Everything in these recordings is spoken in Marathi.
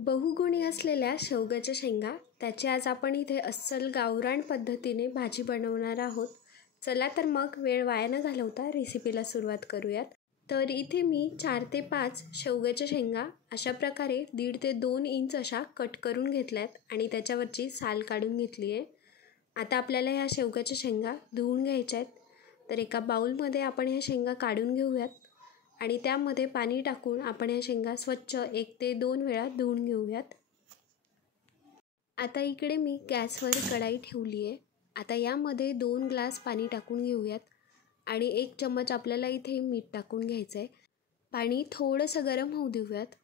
बहुगुणी असलेल्या शेवग्याच्या शेंगा त्याची आज आपण इथे अस्सल गावरान पद्धतीने भाजी बनवणार आहोत। चला तर मग वेळ वाया न घालवता रेसिपीला सुरुवात करूयात। तर इथे मी 4 ते 5 शेवग्याच्या शेंगा अशा प्रकारे 1.5 ते 2 इंच अशा कट करून घेतल्यात आणि त्याच्यावरची साल काढून घेतली आहे। आता आपल्याला ह्या शेवग्याच्या शेंगा धुवून घ्यायच्या आहेत। तर एका बाउलमध्ये आपण ह्या शेंगा काढून घेऊयात आणि त्यामध्ये पाणी टाकून आपण ह्या शेंगा स्वच्छ 1 ते 2 वेळा धुवून घेऊयात। आता इकडे मी गॅसवर कढाई ठेवली आहे। आता यामध्ये 2 ग्लास पाणी टाकून घेऊयात आणि 1 चम्मच आपल्याला इथे मीठ टाकून घ्यायचं आहे। पाणी थोडंसं गरम होऊ देऊयात।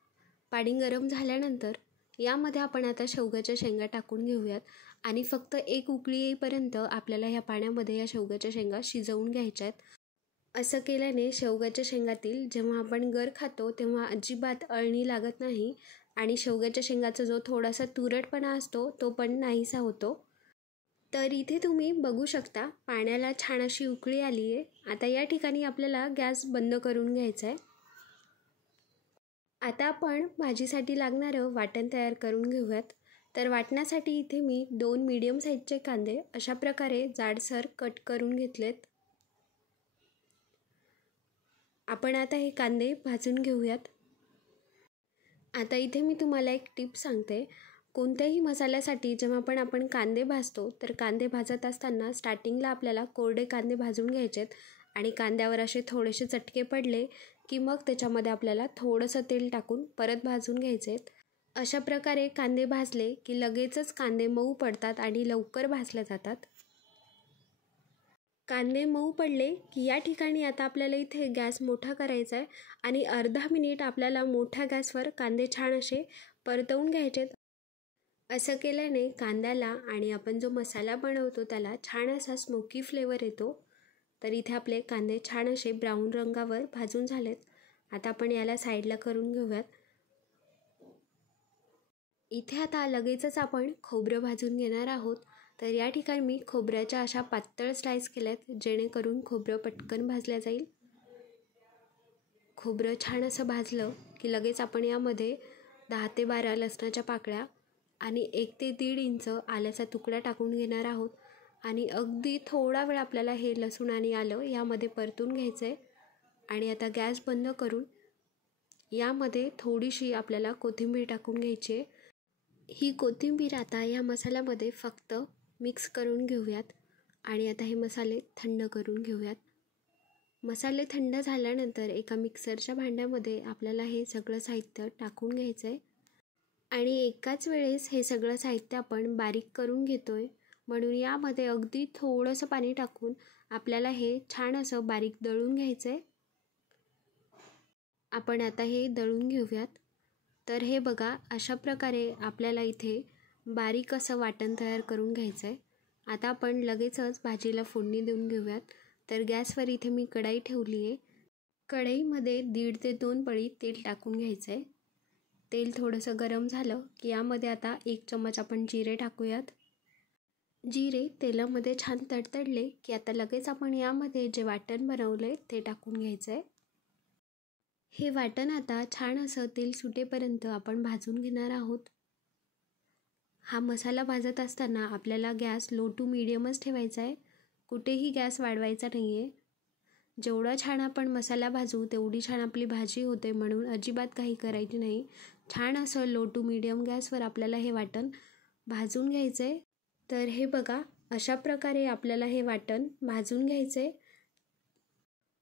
पाणी गरम झाल्यानंतर यामध्ये आपण आता शेवग्याच्या शेंगा टाकून घेऊयात आणि फक्त 1 उकळी येईपर्यंत आपल्याला ह्या पाण्यामध्ये या शेवग्याच्या शेंगा शिजवून घ्यायच्या आहेत। असं केल्याने शेवग्याच्या शेंगातील जेव्हा आपण गर खातो तेव्हा अजिबात अळणी लागत नाही आणि शेवग्याच्या शेंगाचा जो थोडासा तुरटपणा असतो तो पण नाहीसा होतो। तर इथे तुम्ही बघू शकता पाण्याला छान अशी उकळी आली आहे। आता या ठिकाणी आपल्याला गॅस बंद करून घ्यायचा आहे। आता आपण भाजीसाठी लागणारं वाटण तयार करून घेऊयात। तर वाटण्यासाठी इथे मी 2 मीडियम साईजचे कांदे अशा प्रकारे जाडसर कट करून घेतलेत। आपण आता हे कांदे भाजून घेऊयात। आता इथे मी तुम्हाला एक टिप सांगते। कोणत्याही मसाल्यासाठी जेव्हा आपण कांदे भाजतो तर कांदे भाजत असताना स्टार्टिंगला आपल्याला कोरडे कांदे भाजून घ्यायचेत आणि कांद्यावर असे थोडेसे चटके पडले की मग त्याच्यामध्ये आपल्याला थोडंसं तेल टाकून परत भाजून घ्यायचेत। अशा प्रकारे कांदे भाजले की लगेचच कांदे मऊ पडतात आणि लवकर भाजले जातात। कांदे मऊ पडले की या ठिकाणी आता आपल्याला इथे गॅस मोठा करायचा आहे आणि अर्धा मिनिट आपल्याला मोठ्या गॅसवर कांदे छान असे परतवून घ्यायचेत। असं केल्याने कांद्याला आणि आपण जो मसाला बनवतो त्याला छान असा स्मोकी फ्लेवर येतो। तर इथे आपले कांदे छान असे ब्राऊन रंगावर भाजून झालेत। आता आपण याला साईडला करून घेऊयात। इथे आता लगेचच आपण खोबरं भाजून घेणार आहोत। तर या ठिकाणी मी खोबऱ्याच्या अशा पातळ स्लाइस केल्यात जेणेकरून खोबरं पटकन भाजलं जाईल। खोबरं छान असं भाजलं की लगेच आपण यामध्ये 10 ते 12 लसणाच्या पाकळ्या आणि 1 ते 1.5 इंच आल्याचा तुकडा टाकून घेणार आहोत आणि अगदी थोडा वेळ आपल्याला हे लसूण आणि आलं यामध्ये परतून घ्यायचं आहे। आणि आता गॅस बंद करून यामध्ये थोडीशी आपल्याला कोथिंबीर टाकून घ्यायची आहे। ही कोथिंबीर आता या मसाल्यामध्ये फक्त मिक्स करून घेऊयात आणि आता हे मसाले थंड करून घेऊयात। मसाले थंड झाल्यानंतर एका मिक्सरच्या भांड्यामध्ये आपल्याला हे सगळं साहित्य टाकून घ्यायचं आहे आणि एकाच वेळेस हे सगळं साहित्य आपण बारीक करून घेतोय म्हणून यामध्ये अगदी थोडंसं पाणी टाकून आपल्याला हे छान असं बारीक दळून घ्यायचं आहे। आपण आता हे दळून घेऊयात। तर हे बघा अशा प्रकारे आपल्याला इथे बारीक असं वाटण तयार करून घ्यायचं आहे। आता आपण लगेचच भाजीला फोडणी देऊन घेऊयात। तर गॅसवर इथे मी कढाई ठेवली आहे। कढईमध्ये 1.5 ते 2 पळी तेल टाकून घ्यायचं आहे। तेल थोडंसं गरम झालं की यामध्ये आता 1 चम्मच आपण जिरे टाकूयात। जिरे तेलामध्ये छान तडतडले की आता लगेच आपण यामध्ये जे वाटण बनवले ते टाकून घ्यायचं आहे। हे वाटण आता छान असं तेल सुटेपर्यंत आपण भाजून घेणार आहोत। हा मसाला भाजत असताना आपल्याला गॅस लो टू मीडियमच ठेवायचा आहे। कुठेही गॅस वाढवायचा नाही आहे। जेवढा छान आपण मसाला भाजू तेवढी छान आपली भाजी होते म्हणून अजिबात काही करायची नाही। छान असं लो टू मीडियम गॅसवर आपल्याला हे वाटण भाजून घ्यायचं आहे। तर हे बघा अशा प्रकारे आपल्याला हे वाटण भाजून घ्यायचं आहे।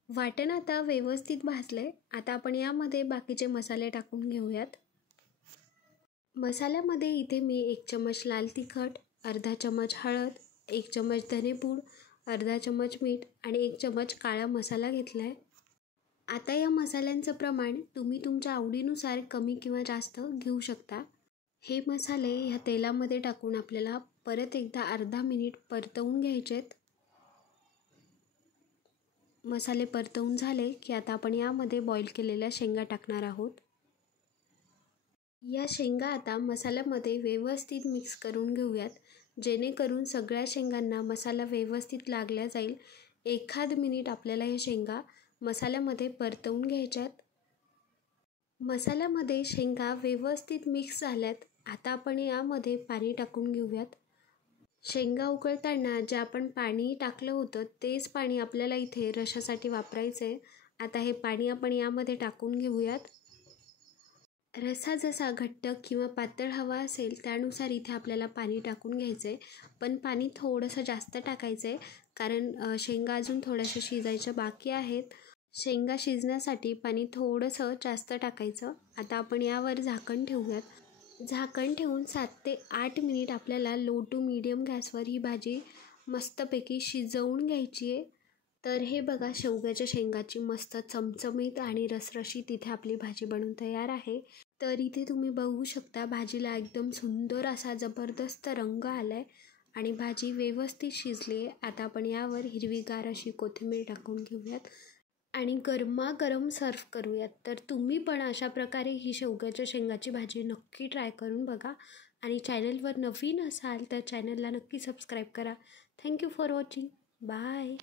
वाटण आता व्यवस्थित भाजले। आता आपण यामध्ये बाकीचे मसाले टाकून घेऊयात। मसाल्यामध्ये इथे मी 1 चम्मच लाल तिखट, अर्धा चम्मच हळद, 1 चम्मच धनेपूड, अर्धा चम्मच मीठ आणि 1 चम्मच काळा मसाला घेतला आहे। आता या मसाल्यांचं प्रमाण तुम्ही तुमच्या आवडीनुसार कमी किंवा जास्त घेऊ शकता। हे मसाले ह्या तेलामध्ये टाकून आपल्याला परत एकदा अर्धा मिनिट परतवून घ्यायचेत। मसाले परतवून झाले की आता आपण यामध्ये बॉईल केलेल्या शेंगा टाकणार आहोत। या शेंगा आता मसाल्यामध्ये व्यवस्थित मिक्स करून घेऊयात जेणेकरून सगळ्या शेंगांना मसाला व्यवस्थित लागला जाईल। 1 मिनिट आपल्याला हे शेंगा मसाल्यामध्ये परतवून घ्यायच्यात। मसाल्यामध्ये शेंगा व्यवस्थित मिक्स झाल्यात. आता आपण यामध्ये पाणी टाकून घेऊयात. शेंगा उकळताना जे आपण पाणी टाकलं होतं तेच पाणी आपल्याला इथे रशासाठी वापरायचं आहे. आता हे पाणी आपण यामध्ये टाकून घेऊयात. रस्सा जसा घट्ट किंवा पातळ हवा असेल त्यानुसार इथे आपल्याला पाणी टाकून घ्यायचं आहे. पण पाणी थोडंसं जास्त टाकायचं आहे, कारण शेंगा अजून थोड्याशा शिजायच्या बाकी आहेत. शेंगा शिजण्यासाठी पाणी थोडंसं जास्त टाकायचं. आता आपण यावर झाकण ठेवूयात. झाकण ठेवून 7 ते 8 मिनिट आपल्याला लो टू मीडियम गॅसवर ही भाजी मस्तपैकी शिजवून घ्यायची आहे. तर हे बघा, शेवग्याच्या शेंगाची मस्त चमचमीत आणि रसरशीत इथे आपली भाजी बनून तयार आहे. तर इथे तुम्ही बघू शकता भाजीला एकदम सुंदर असा जबरदस्त रंग आला आहे आणि भाजी व्यवस्थित शिजली आहे. आता आपण यावर हिरवीगार अशी कोथिंबीर टाकून घेऊयात आणि गरमागरम सर्व करूयात. तर तुम्ही पण अशा प्रकारे ही शेवग्याच्या शेंगाची भाजी नक्की ट्राय करून बघा आणि चॅनलवर नवीन असाल तर चॅनलला नक्की सबस्क्राईब करा. Thank you for watching. बाय.